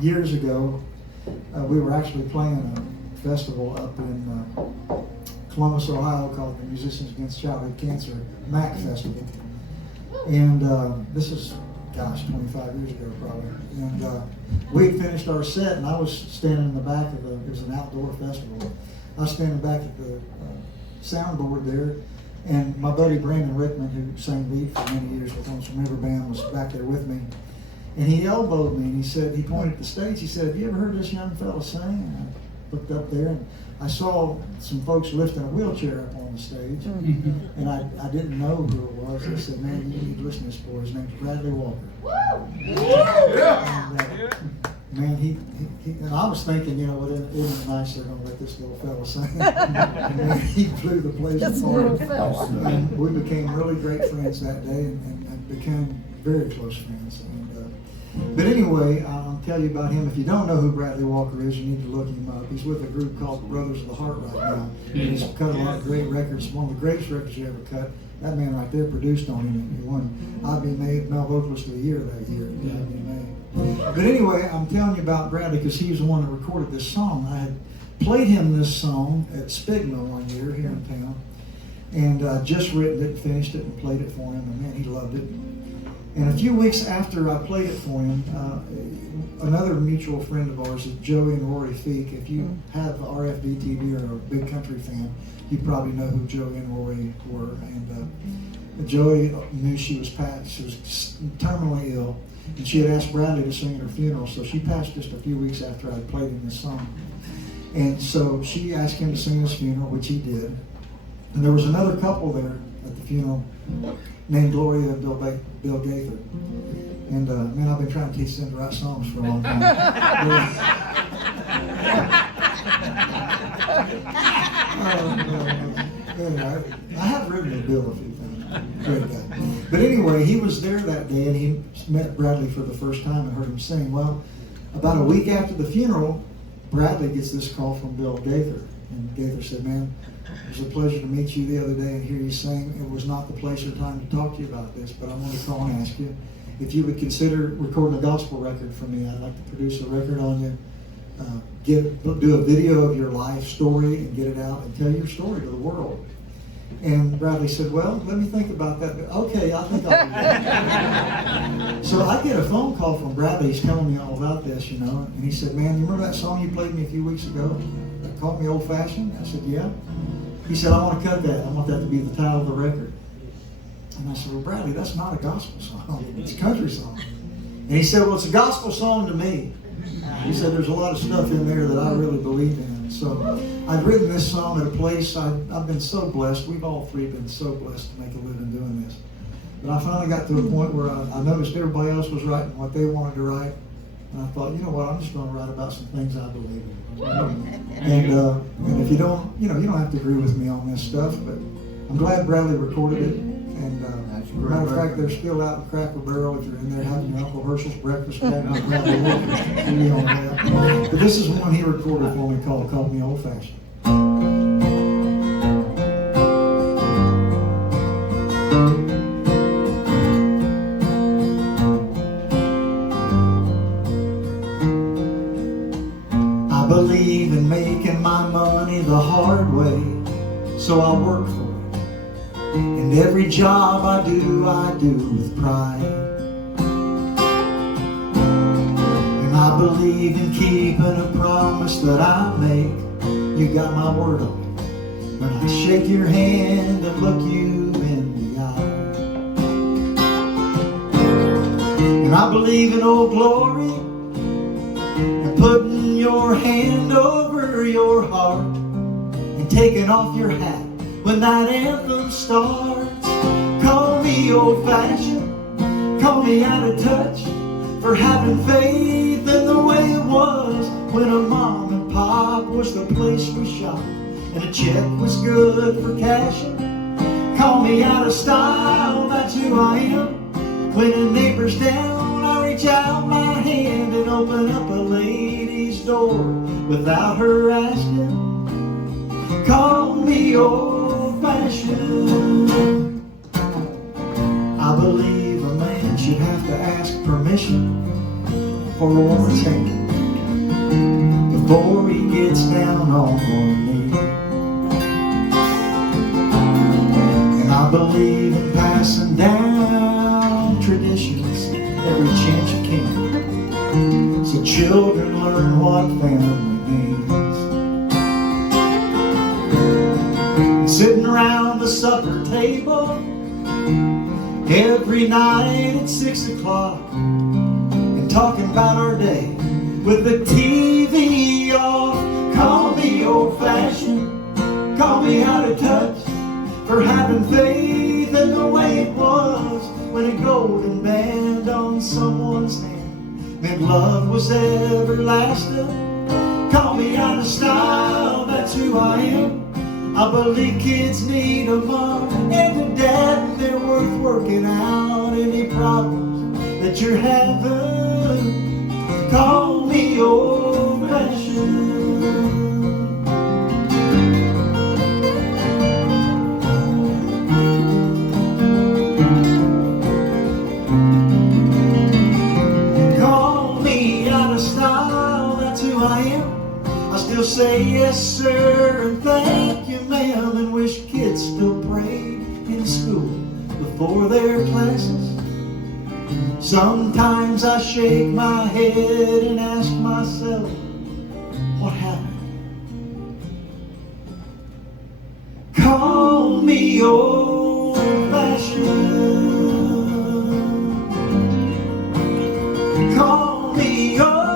years ago, we were actually playing a festival up in Columbus, Ohio, called the Musicians Against Childhood Cancer MAC Festival. And this is, gosh, 25 years ago probably. And we had finished our set, and I was standing in the back of it was an outdoor festival. I was standing back at the soundboard there, and my buddy Brandon Rickman, who sang lead for many years with Homes from River Band, was back there with me. And he elbowed me, and he said, he pointed at the stage, he said, "Have you ever heard this young fella sing?" And I looked up there, and I saw some folks lifting a wheelchair up on the stage. Mm-hmm. And I didn't know who it was. I said, "Man, you need to listen to this boy. His name's Bradley Walker." Yeah. And, man, he and I was thinking, you know, isn't it nice they're going to let this little fella sing? And man, he blew the place apart. And we became really great friends that day, and became very close friends. But anyway, I'll tell you about him. If you don't know who Bradley Walker is, you need to look him up. He's with a group called the Brothers of the Heart right now. He's cut a lot of great records. One of the greatest records you ever cut. That man right there produced on him. He won IB Male Vocalist of the Year that year. But anyway, I'm telling you about Bradley because he was the one that recorded this song. I had played him this song at Spigma one year here in town, and just written it, finished it, and played it for him. And man, he loved it. And a few weeks after I played it for him, another mutual friend of ours is Joey and Rory Feek. If you have RFD TV or a big country fan, you probably know who Joey and Rory were. And Joey knew she was terminally ill, and she had asked Bradley to sing at her funeral. So she passed just a few weeks after I played him this song. And so she asked him to sing his funeral, which he did. And there was another couple there at the funeral named Gloria and Bill Gaither. And man, I've been trying to teach them to write songs for a long time. Anyway, I have written a Bill a few times. Great guy. But anyway, he was there that day, and he met Bradley for the first time and heard him sing. Well, about a week after the funeral, Bradley gets this call from Bill Gaither. And Gaither said, "Man, it was a pleasure to meet you the other day and hear you sing. It was not the place or time to talk to you about this, but I want to call and ask you if you would consider recording a gospel record for me. I'd like to produce a record on you, do a video of your life story and get it out and tell your story to the world." And Bradley said, "Well, let me think about that." Okay, I think I'll do that. So I get a phone call from Bradley. He's telling me all about this, you know. And he said, "Man, you remember that song you played me a few weeks ago that called me old-fashioned?" I said, "Yeah." He said, "I want to cut that. I want that to be the title of the record." And I said, "Well, Bradley, that's not a gospel song. It's a country song." And he said, "Well, it's a gospel song to me." He said, "There's a lot of stuff in there that I really believe in." So I've written this song at a place, I've been so blessed. We've all three been so blessed to make a living doing this. But I finally got to a point where I noticed everybody else was writing what they wanted to write. And I thought, you know what, I'm just going to write about some things I believe in. And if you don't, you don't have to agree with me on this stuff, but I'm glad Bradley recorded it. And matter of fact, they're still out in Cracker Barrel. If you're in there having your Uncle Herschel's breakfast, Bradley Walker. But this is one he recorded for me called Me Old Fashioned. I believe in making my money the hard way, so I work for it. And every job I do with pride. And I believe in keeping a promise that I make. You got my word on it when I shake your hand and look you in the eye. And I believe in old glory and putting your hand over your heart and taking off your hat when that anthem starts. Call me old-fashioned, call me out of touch, for having faith in the way it was when a mom and pop was the place we shopped and a check was good for cashing. Call me out of style, that's who I am. When a neighbor's down, I reach out my hand and open up a lady's door without her asking. Call me old-fashioned. I believe a man should have to ask permission for a woman's hand. before he gets down on one knee. And I believe in passing down traditions every chance you can, so children learn what family means. Sitting around the supper table every night at 6 o'clock and talking about our day with the TV off. Call me old-fashioned, call me out of touch, for having faith in the way it was when a golden band on someone's hand meant love was everlasting. Call me out of style, that's who I am. I believe kids need a mom and a dad. They're worth working out any problems that you're having. Call me old-fashioned. Call me out of style, that's who I am. I still say yes sir and thank you ma'am, and wish kids still prayed in school before their classes. Sometimes I shake my head and ask myself, what happened? Call me old-fashioned. Call me old-fashioned.